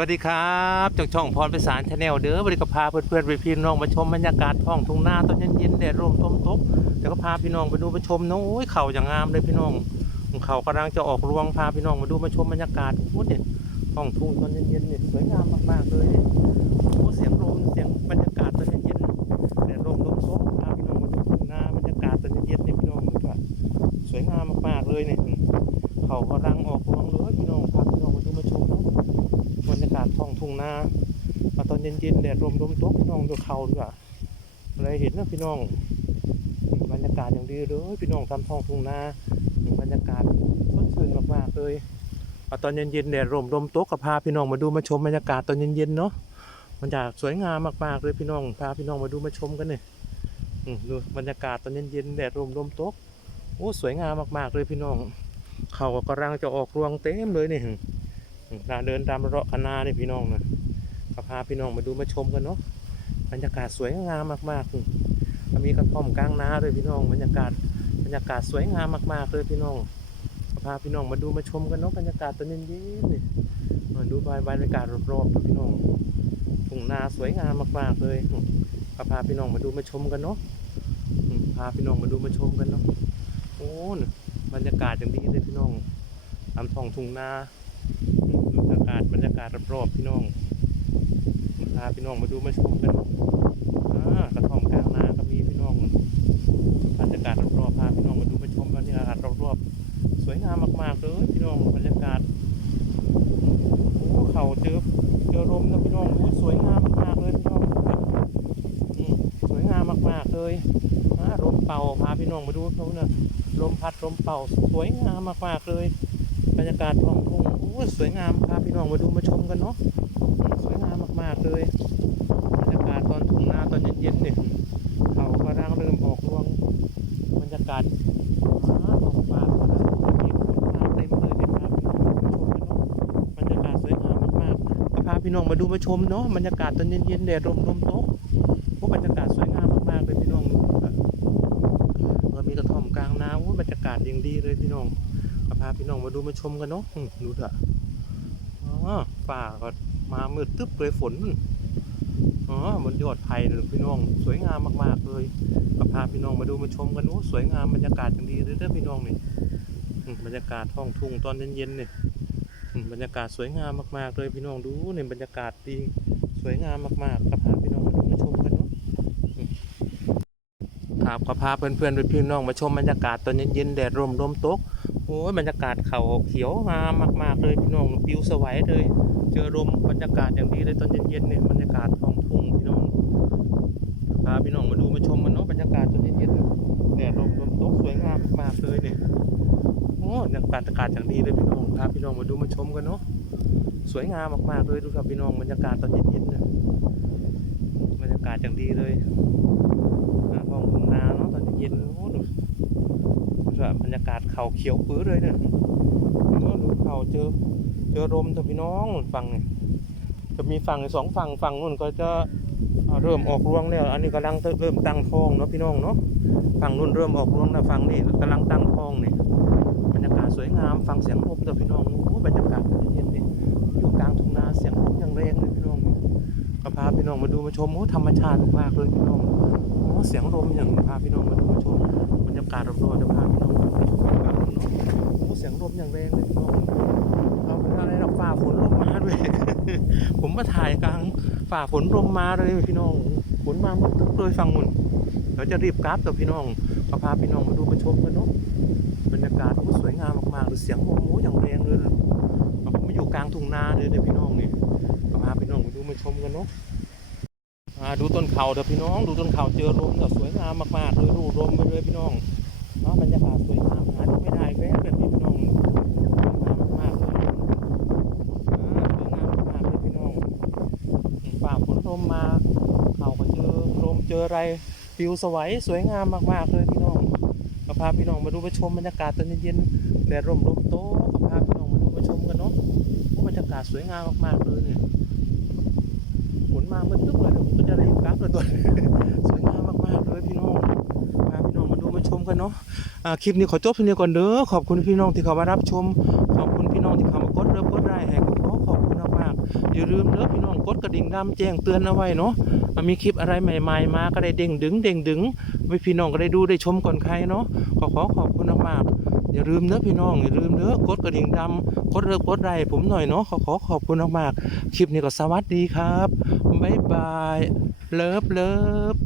วัสดีครับจากช่องพรประสานชาแนลเด้อบริกพาเพื่อนๆไปพี่น้องมาชมบรรยากาศท้องทุ่งนาตอนเย็นๆแดดร่มต้มตกเดี๋ยวก็พาพี่น้องไปดูมาชมน้องโอ้ยเขาอย่างงามเลยพี่น้องเขากำลังจะออกรวงพาพี่น้องมาดูมาชมบรรยากาศโอ้เนี่ยท้องทุ่งตอนเย็นๆเนี่ยสวยงามมากๆเลยเนี่ยโอ้เสียงลมเสียงบรรยากาศตอนเย็นๆแดดร่มต้มตกพาพี่น้องมาดูทุ่งนาบรรยากาศตอนเย็นๆเนี่ยพี่น้องดูว่าสวยงามมากๆเลยเนี่ยเขากำลังออกรวง บรรยากาศท้องทุ่งนาตอนเย็นๆแดดลมลมตกพี่น้องดูเขาดีกว่าอะไรเห็นนะพี่น้องบรรยากาศอย่างดีเลยพี่น้องตามท้องทุ่งนาบรรยากาศสดชื่นมากๆเลยตอนเย็นๆแดดลมลมตกก็พาพี่น้องมาดูมาชมบรรยากาศตอนเย็นๆเนาะมันจะสวยงามมากๆเลยพี่น้องพาพี่น้องมาดูมาชมกันเนี่ยอืมดูบรรยากาศตอนเย็นๆแดดลมลมตกโอ้สวยงามมากๆเลยพี่น้องเขาก็กำลังจะออกรวงเต็มเลยนี่ น่าเดินตามเลาะคณะนี่พี่น้องนะก็พาพี่น้องมาดูมาชมกันเนาะบรรยากาศสวยงามมากๆมีกระท่อมกลางนาด้วยพี่น้องบรรยากาศบรรยากาศสวยงามมากๆเลยพี่น้องก็พาพี่น้องมาดูมาชมกันเนาะบรรยากาศตอนเย็นๆนี่มาดูบรรยากาศรอบๆพี่น้องทุ่งนาสวยงามมากๆเลยอืมก็พาพี่น้องมาดูมาชมกันเนาะพาพี่น้องมาดูมาชมกันเนาะโอ้บรรยากาศอย่างดีเลยพี่น้องตามท้องทุ่งนา กาศบรรยากาศรอบๆพี่น้องพาพี่น้องมาดูมาชมกันอ่ากระท่อมกลางนาก็มีพี่น้องบรรยากาศรอบๆพาพี่น้องมาดูมาชมบรรยากาศรอบๆสวยงามมากๆเลยพี่น้องบรรยากาศโอ้เขาเจอเจอลมนะพี่น้องโอ้สวยงามมากๆเลยพี่น้องสวยงามมากๆเลยลมเป่าพาพี่น้องมาดูเขานะลมพัดลมเป่าสวยงามมากๆเลย บรรยากาศท้องทุ่งโอ้สวยงามพาพี่น้องมาดูมาชมกันเนาะสวยงามมากๆเลยบรรยากาศตอนทุ่งนาตอนเย็นๆเนี่ยเขากำลังเริ่มออกรวงบรรยากาศฟ้าองฟ้าก็ได้มีฝนมาเต็มเลยเนี่ยพาพี่น้องมาดูมาชมกันเนาะบรรยากาศสวยงามมากๆก็พาพี่น้องมาดูมาชมเนาะบรรยากาศตอนเย็นๆแดดลมลมตกโอ้บรรยากาศสวยงามมากๆเลยพี่น้องดูครับเออมีกระท่อมกลางนาโอ้บรรยากาศอย่างดีเลยพี่น้อง พาพี่น้องมาดูมาชมกันเนาะดูเถอะอ๋อป่าก็มามืดตึ๊บเลยฝนอ๋อบนยอดไผ่นะพี่น้อง สวยงามมากๆเลยก็พาพี่น้องมาดูมาชมกันโอ้สวยงามบรรยากาศอย่างดีเลยเด้อพี่น้องนี่อืมบรรยากาศท้องทุ่งตอนเย็นๆเนี่ยอืมบรรยากาศสวยงามมากๆเลยพี่น้องดูเนี่ยบรรยากาศดีสวยงามมากๆก็พาพี่น้องมาดูมาชมกันเนาะครับก็พาเพื่อนๆไปพี่น้องมาชมบรรยากาศตอนเย็นๆแดดร่มลมตก โอ้ยบรรยากาศเขาเขียวงามมาก ๆ เลยพี่น้องปิวสวยเลย เจอลมบรรยากาศอย่างดีเลยตอนเย็นๆเนี่ยบรรยากาศท้องทุ่งพี่น้องพาพี่น้องมาดูมาชมกันเนาะบรรยากาศตอนเย็นๆแดดลมลมตกสวยงามมากๆเลยเนี่ยโอ้บรรยากาศอย่างดีเลยพี่น้องพาพี่น้องมาดูมาชมกันเนาะสวยงามมากๆเลยดูครับพี่น้องบรรยากาศตอนเย็นๆเนี่ยบรรยากาศอย่างดีเลยห้องทุ่งนาเนาะตอนเย็นๆโอ้ดู แบบบ รรยากาศเขาเขียวปื้อเลยเนี่ยก็ดูเขาเจอเจอลมเถอพี่น้องฝั่งเนี่ยจะมีฝั่งสองฝั่งฝั่งนู้นก็จะเริ่มออกรวงแล้ว อันนี้กำลังเริ่มตั้งท้องเนาะพี่น้องเนาะฝั่งนู้นเริ่มออกรวงแล้วฝั่งนี้กำลังตั้งท้องเนี่ยบรรยากาศสวยงามฟังเสียงลมเถอพี่น้องโอ้บรรยากาศเย็นๆนี่อยู่กลางทุ่งนาเสียงลมอย่างแรงเลยพี่น้องก็พาพี่น้องมาดูมาชมโอ้ธรรมชาติมากเลยพี่น้องโอ้เสียงลมอย่างพาพี่น้องมาดูมาชมบรรยากาศรอบๆจะพาพี่น้องมาชมกันเนาะโอ้ เสียงลมอย่างแรงเลยพี่น้องเอาเป็นอะไรหรอกฝ่าฝนลมมาด้วย ผมมาถ่ายกลางฝ่าฝนลมมาเลยพี่น้องฝนมาหมดทุกเลยฟังมุนเราจะรีบกราฟต่อพี่น้องก็พาพี่น้องมาดูมาชมกันเนาะบรรยากาศสวยงามมากๆเลยเสียงลมโอ้อย่างแรงเลยผมมาอยู่กลางทุ่งนาเลยเดี๋ยวพี่น้องนี่ก็พาพี่น้องมาดูมาชมกันเนาะอ่าดูต้นเขาเถอะพี่น้อง ดูต้นเขาเจอลมเถอะสวยงามมากๆเลยดูลมไปเลยพี่น้องเนาะบรรยากาศสวยงามหาดูไม่ได้แม้แบบนี้พี่น้องสวยงามมากๆเลยอ่าสวยงามมากๆเลยพี่น้องอืมฝ่าฝนลมมาเขาก็เจอลมเจ ออะไรฟิวสวยสวยงามมากๆเลยพี่น้องก็พาพี่น้องมาดูมาชมบรรยากาศตอนเย็นๆแดดร่มลมโตก็พาพี่น้องมาดูมาชมกันเนาะบรรยากาศสวยงามมากๆเลยเนี่ยฝนมาเมื่อตึ๊บเลยผมก็จะรีบกลับเลยตัวสวยงามมากๆเลยพี่น้องพาพี่น้องมาดูมาชมกันเนาะคลิปนี้ขอจบเพียงเท่านี้ก่อนเด้อขอบคุณพี่น้องที่เข้ามารับชม ขอบคุณพี่น้องที่เข้ามากดเริ่มกดได้ให้ อย่าลืมเด้อพี่น้องกดกระดิ่งดำแจ้งเตือนเอาไว้เนาะมีคลิปอะไรใหม่ๆมาก็ได้เด้งดึงเด้งดึงไว้พี่น้องก็ได้ดูได้ชมก่อนใครเนาะขอขอขอบคุณมากๆอย่าลืมเด้อพี่น้องอย่าลืมเด้อกดกระดิ่งดำกดเลิกกดไลค์ผมหน่อยเนาะขอขอขอบคุณมากๆคลิปนี้ก็สวัสดีครับบ๊ายบายเลิฟเลิฟ